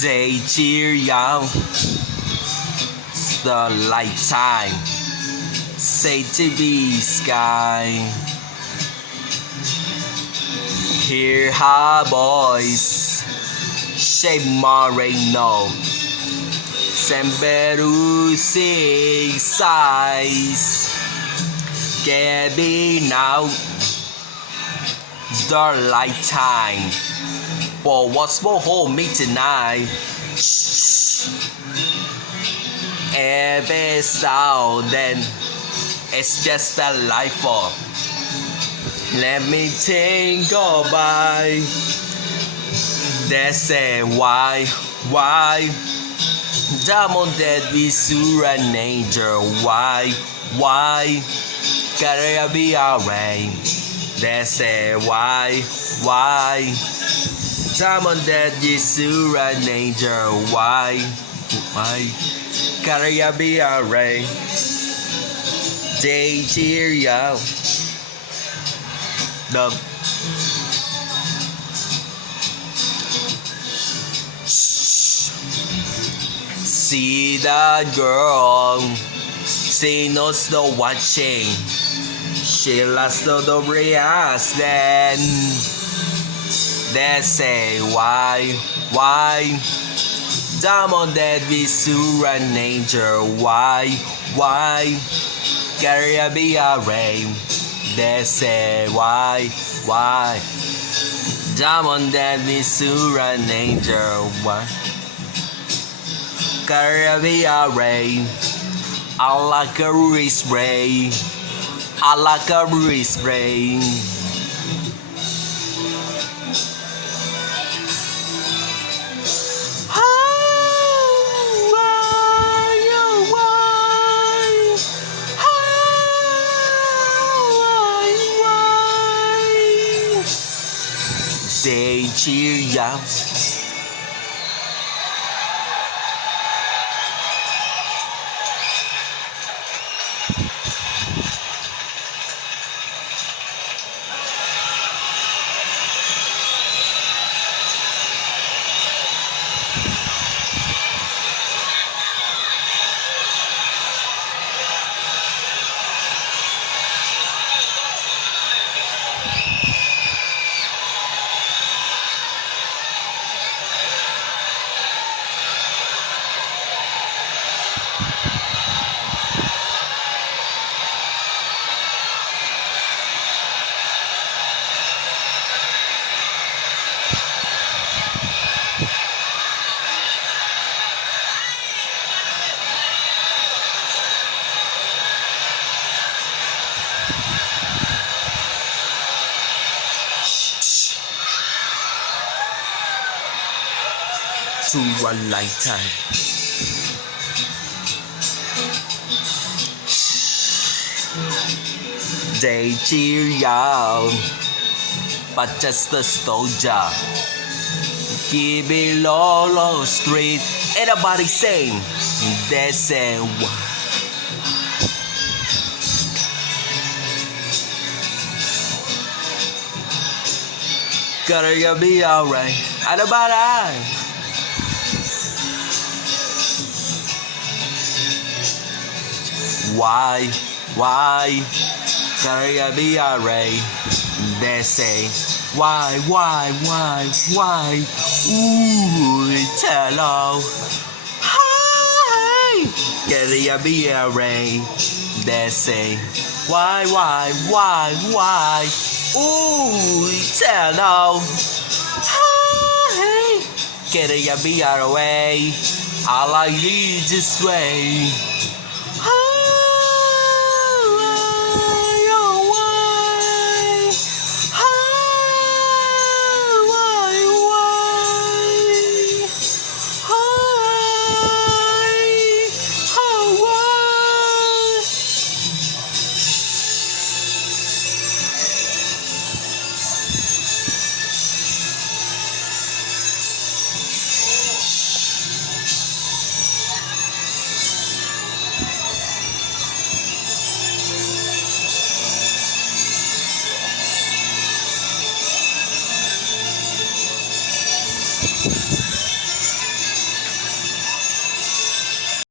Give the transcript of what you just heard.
They cheer you, starlight time, say to be sky. Hear her voice, shape moreno, semberu six size, getting out, starlight time. For what's for home me tonight? Every sound, then it's just a life for. Let me think goodbye. They say why? Diamond that we sur an angel. Why? Gotta be alright. They say why? Diamond that you sur an angel. Why? Gotta be alright. They cheer you. The see that girl, she knows the watching. She lost the reas then. They say why? Diamond that we sur an angel. Why? Gotta be alright. They say why? Diamond that we sur an angel. Why? Gotta be alright. I like a wrist spray. I like a wrist spray. They cheer you. To a lifetime. They cheer you, but just a soldier. Keep it low street. Everybody same. They say why? Gotta be alright. Everybody. Why? Gotta be alright. They say why? Ooh, hello. Hi. Gotta be alright. They say why? Ooh, hello. Hi. Gotta be alright. I like you this way.